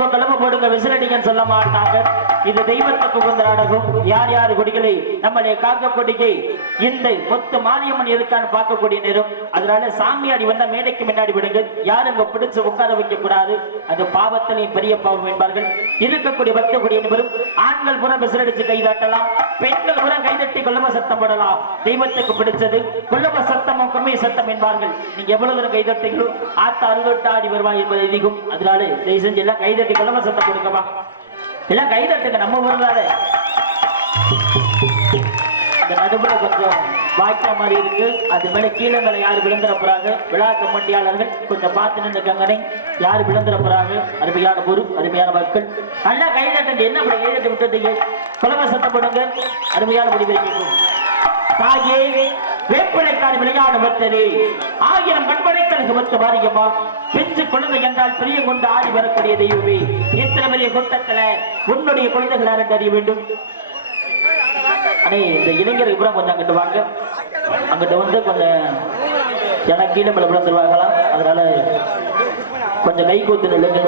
இப்போ கிளம்ப போடுங்க விசிலடிங்கன்னு சொல்ல மாட்டாங்க. இது தெய்வத்துக்கு உகந்த நாடகம் யார் யார் கொடிகளை நம்மளை காக்க கொடிக்கை இந்த மொத்த மாரியம்மன் எதுக்கான்னு பார்க்கக்கூடிய நேரம். அதனால சாமியாடி வந்தா மேடைக்கு முன்னாடி விடுங்க யாரும் அங்க பிடிச்சு உட்கார வைக்க கூடாது அது பாவத்திலையும் பெரிய பாவம் என்பார்கள். இருக்கக்கூடிய பக்தக்கூடிய கொடி ஆண்கள் புறம் விசிலடிச்சு கைதாட்டலாம் பெண்கள் புறம் கைதட்டி கொள்ளம சத்தம் போடலாம். தெய்வத்துக்கு பிடிச்சது கொள்ளம சத்தமும் கும்மை சத்தம் என்பார்கள். நீங்க எவ்வளவு தூரம் கைதட்டீங்களோ ஆத்த அருகொட்டு வருவாய் என்பது அதிகம் அதனால தயவு செஞ்சு எல்லாம் கைதட்டி கொல்லம சத்தம் கொடுக்கமா எல்லாம் கைதட்டுங்க நம்ம ஊர்லாத அந்த நடுப்புல கொஞ்சம் வாய்க்கா மாதிரி இருக்கு. அது மேல கீழங்களை மேல யாரு விழுந்துட போறாங்க. விழா கமிட்டியாளர்கள் கொஞ்சம் பார்த்து நின்று கங்கனை யாரு விழுந்துட போறாங்க? அருமையான பொரு அருமையான மக்கள். நல்லா கை கைதட்டு என்ன அப்படி கைதட்டி விட்டுட்டீங்க? குலம சத்தப்படுங்க அருமையான முடிவு கேட்கும் தாயே வேப்பிலைக்காடு விளையாடு பக்தரே ஆயிரம் கண்படைத்தலுக்கு மற்ற பாரியம்மா பிஞ்சு குழந்தை என்றால் பிரியம் கொண்டு ஆடி வரக்கூடிய தெய்வமே. இத்தனை பெரிய கூட்டத்துல உன்னுடைய குழந்தைகள் யாரும் அறிய வேண்டும்? அண்ணே இந்த இளைஞர் இப்புறம் கொஞ்சம் அங்கிட்டு வாங்க. அங்கிட்டு வந்து கொஞ்சம் எனக்கு கீழே மேல கூட சொல்வாங்களாம் அதனால கொஞ்சம் கை கூத்து நில்லுங்க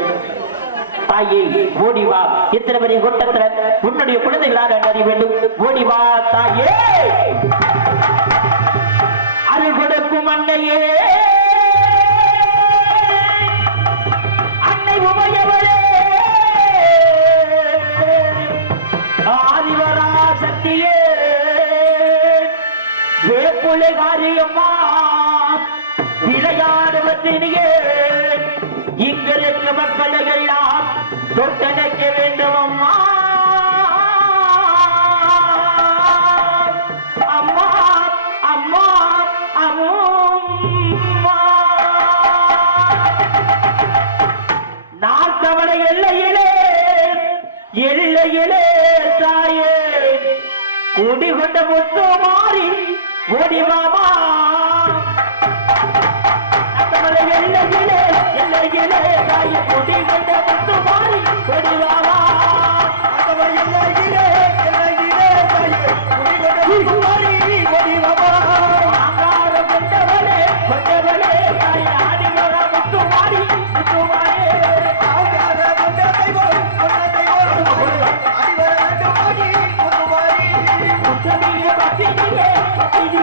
தாயே ஓடி வா. இத்தனை பெரிய கூட்டத்துல உன்னுடைய குழந்தைகளாக அறிய வேண்டும்? ஓடி வா தாயே. அருள் கொடுக்கும் அன்னையே. வேப்புலை காரியம்மா இங்கிருக்க மக்களை எல்லாம் தொட்டணைக்க வேண்டும் அம்மா அம்மா அம்மா. அம்மா நாட்டவளை எல்லையிலே எல்லையிலே தாயே. குடிகொண்ட முத்து மாறி ஓடி மாமா நாட்டவளை எல்லையிலே எல்லையிலே தாயே குடிகொண்ட முத்து மாறி ஓடி மாமா நாட்டவளை எல்லையிலே எல்லையிலே தாயே குடிகொண்ட முத்து மாறி ஓடி மாமா ஆங்காரம் கொண்டவளே கொண்டவளே தாயே ஆடி வர முத்து மாறி முத்து மாறி ஆங்காரம் கொண்ட தெய்வம் கொண்ட தெய்வம் ஆடி வர வேண்டும் மாறி முத்து மாறி முத்தமிழே பத்தினியே பத்தினியே தாயே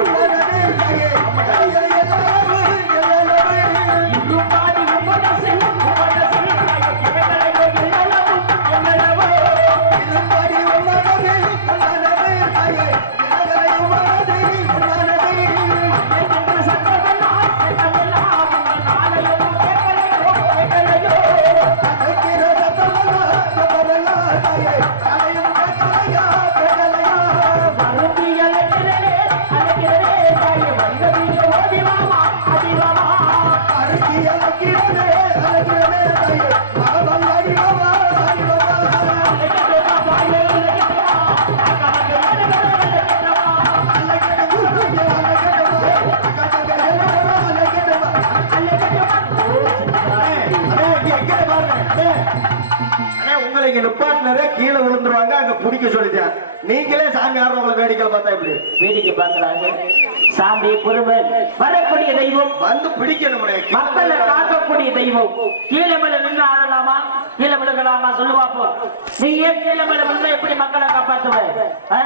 உம்மனசில் உங்களை இங்க நிப்பாட்டினரே கீழே விழுந்துருவாங்க அங்க பிடிக்க சொல்லிட்டேன் நீங்களே சாமி ஆடுறவங்களை வேடிக்கை பார்த்தா இப்படி வேடிக்கை பார்க்கிறாங்க. சாமி பொறுமை வரக்கூடிய தெய்வம். வந்து பிடிக்கணும் மக்களை காக்கக்கூடிய தெய்வம். கீழே மேல நின்று ஆடலாமா? கீழே விழுகலாமா சொல்லு பாப்போம். நீ ஏன் கீழே மேல விழுந்தா எப்படி மக்களை காப்பாத்துவ? ஆ?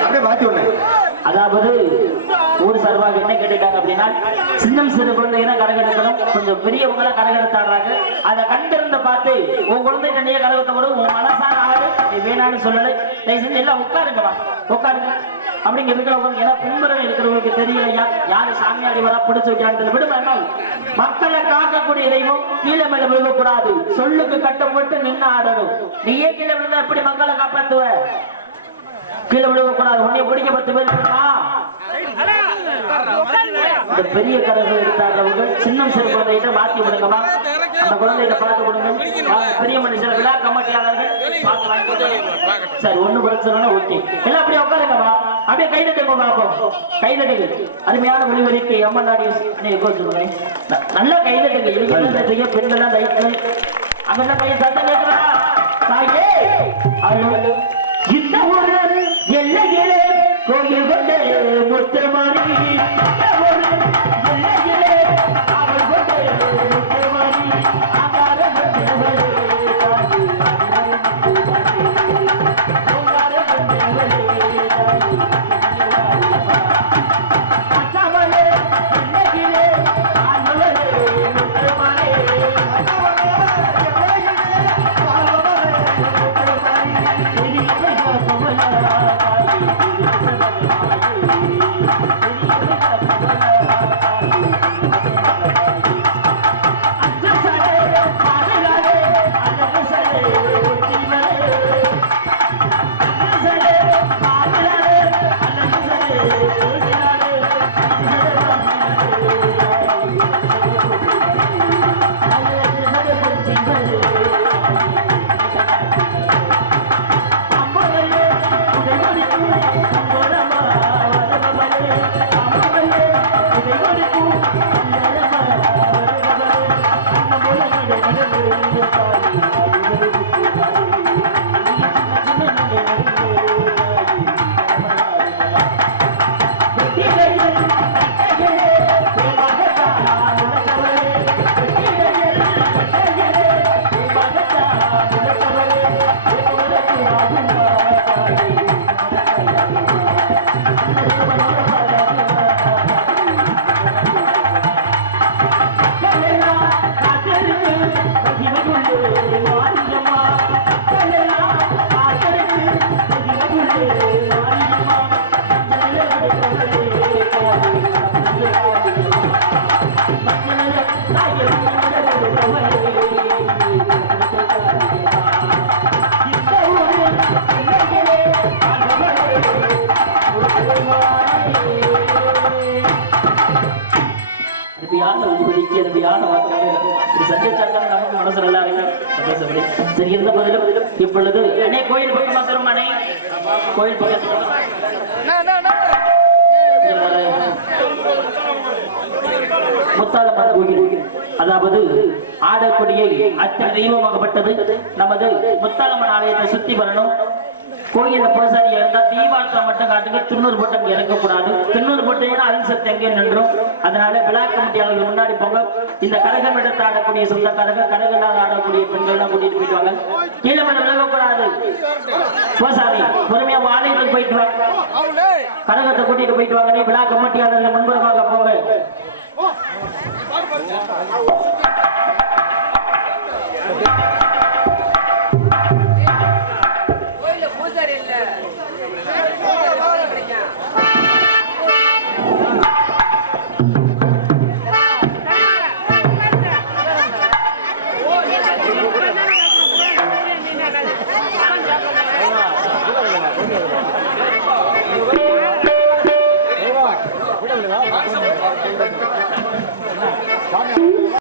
அப்படியே மாத்தி ஒண்ணு அதாவது ஊர் சார்பாக என்ன கேட்டுட்டாங்க அப்படின்னா சின்னம் சிறு குழந்தைங்க கரகடத்தணும் கொஞ்சம் பெரியவங்க கரகடத்தாடுறாங்க. அதை கண்டிருந்த பார்த்து உன் குழந்தை நீ கரகத்தை விடும் உன் மனசார ஆறு நீ வேணான்னு சொல்லலை. தயவு செஞ்சு எல்லாம் உட்காருங்கம்மா. உட்காருங்க. அப்படிங்க இருக்கிறவங்க ஏன்னா பின்புறம் இருக்கிறவங்களுக்கு தெரியலையா? யாரு சாமியாடி வரா? பிடிச்சு வைக்கிறாங்க விடுமா மக்களை காக்கக்கூடிய தெய்வம் கீழே மேல விழுகக்கூடாது. சொல்லுக்கு கட்டம் போட்டு நின்று ஆடணும். நீயே கீழே விழுந்தா எப்படி மக்களை காப்பாத்துவ? கீழே விழுக கூடாது உன்னை பிடிக்க பத்து பேர் இந்த பெரிய கடைகள் எடுத்தாங்க சின்னம் சிறு குழந்தைகிட்ட மாத்தி விடுங்கம்மா அந்த குழந்தைகிட்ட பார்த்து கொடுங்க. பெரிய மனுஷன் விழா கமிட்டியாளர்கள் பார்த்து வாங்கி கொடுங்க. சரி ஒண்ணு பிரச்சனை ஓகே. எல்லாம் அப்படியே உட்காருங்கம்மா. அப்படியே கை தட்டுங்க பாப்போம் கை தட்டுங்க. அருமையான ஒளிவரிக்கு அம்மன் நாடி அண்ணே எக்கோ சொல்லுங்க. ந- நல்லா கை தட்டுங்க. தட்டுங்க பெண்கள்லாம் தைத்து அங்க பையன் சத்தம் கேட்கிறா தாயே. அழகு இந்த ஒரு எல்லையிலே கோயில் கொண்டு முத்தமாரி இந்த அருமையான உறுதிக்கு இது சந்திச்சாங்க நமக்கு மனசு நல்லா இருக்கு? சந்தோஷப்படி. சரி இருந்த பதிலும் இப்பொழுது அண்ணே கோயில் பக்கம் மாத்திரம் அண்ணே கோயில் பக்கத்துல முத்தாளம்மன் கோயில். அதாவது ஆடக்கூடிய அத்தனை தெய்வமாகப்பட்டது. நமது முத்தாளம்மன் ஆலயத்தை சுத்தி வரணும். கோயில பூசாரி இருந்தா தீபாவளி மட்டும் காட்டுங்க. திருநூறு போட்டு அங்க இறங்கக்கூடாது. திருநூறு போட்டீங்கன்னா அருள் சத்து எங்கே நின்றோம். அதனால விழா கமிட்டியாளர்கள் முன்னாடி போங்க. இந்த கரகம் எடுத்து ஆடக்கூடிய சொந்தக்காரங்க கரகலாக ஆடக்கூடிய பெண்கள் எல்லாம் கூட்டிட்டு போயிட்டு கீழே மட்டும் விலகக்கூடாது பூசாரி பொறுமையா ஆலயத்துக்கு போயிட்டு வாங்க கரகத்தை கூட்டிட்டு போயிட்டு வாங்க. விழா கமிட்டியாளர்கள் முன்புறமாக போங்க.